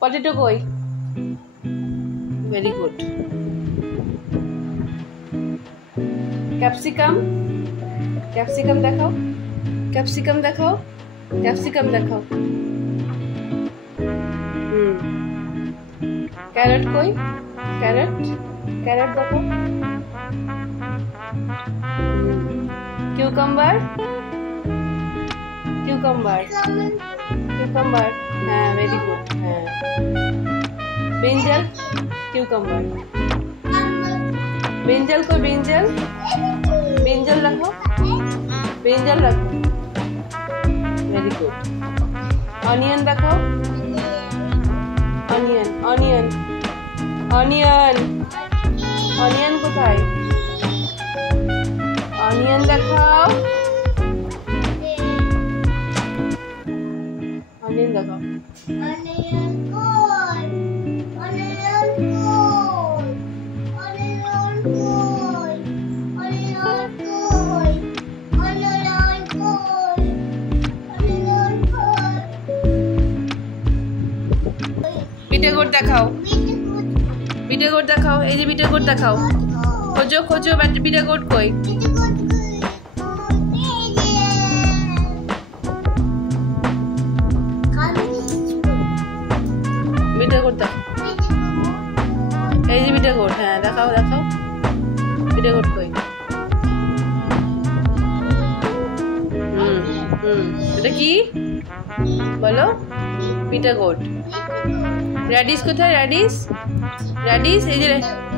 পটেটো কই? Very good. Capsicum, capsicum দেখাও, ক্যাপসিকাম দেখাও, ক্যাপসিকাম দেখাও। ক্যারট কই? ক্যারট, ক্যারট দেখাও। কিউকাম্বার, কিউকাম্বার, কিউকাম্বার, হ্যাঁ ভেরি গুড। হ্যাঁ ব্রিঞ্জাল, কিউকাম্বার, ব্রিঞ্জাল কই? ব্রিঞ্জাল, ব্রিঞ্জাল রাখো, ব্রিঞ্জাল রাখো, ভেরি গুড। অনিয়ন দেখাও, অনিয়ন, অনিয়ন, অনিয়ন, অনিয়ন কোথায়? অনিয়ন দেখাও, অনিয়ন দেখাও। বিটে গোট দেখাও, বিটে গোট দেখাও। এই যে বিটে গোট দেখাও। খোঁজো খোঁজো, বিটে গোট কই? বিটে গোট দেখাও। এই যে বিটে গোট, হ্যাঁ দেখাও দেখাও। বিটে গোট কই? এটা কি বলো? বিটে গোট। রেডিস কোথায়? রেডিস, রেডিস এই যে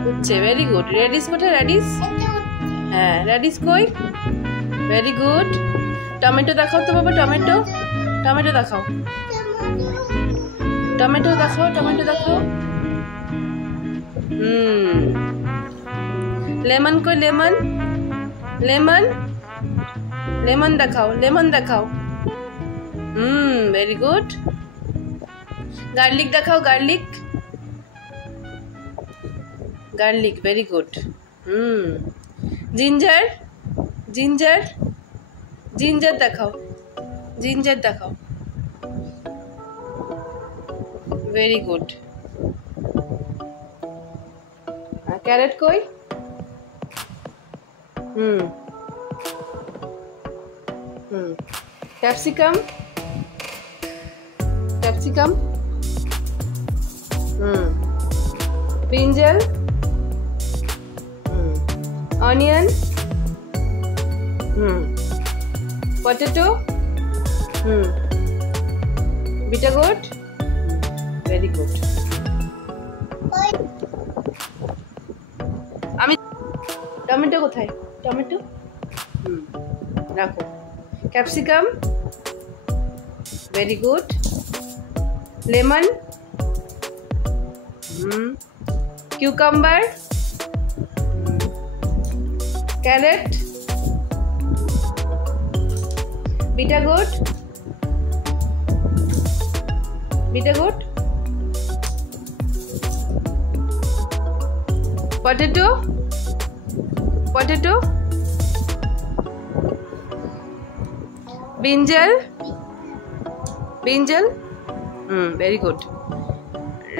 হচ্ছে, ভেরি গুড। রেডিস কোথায়? রেডিস, হ্যাঁ রেডিস কই? Very good. টমেটো দেখাও তো বাবা, টমেটো, টমেটো দেখাও, টমেটো দেখাও, টমেটো দেখাও। লেমন কই? লেমন, লেমন, লেমন দেখাও, লেমন দেখাও। Very good. গার্লিক দেখাও, garlic, garlic, very good. Ginger, ginger, ginger দেখাও, জিঞ্জার দেখাও, ভেরি গুড। ক্যারেট কই? Capsicum, capsicum, brinjal, onion, potato, beta goat, very good. আমি টমেটো কোথায়? টমেটো রাখো। Capsicum, very good. Lemon, cucumber, carrot, bitter gourd, bitter gourd, potato, potato, brinjal, brinjal, very good.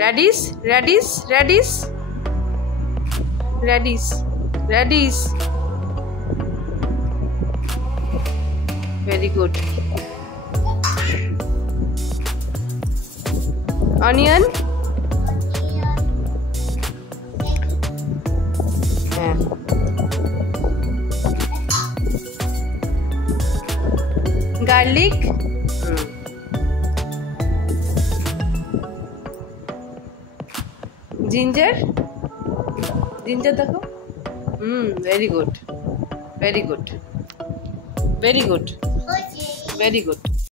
Radish, radish, radish, radish, radish, very good. Onion, হ্যাঁ garlic, ginger, ginger দেখো, very good, very good, very good, very good.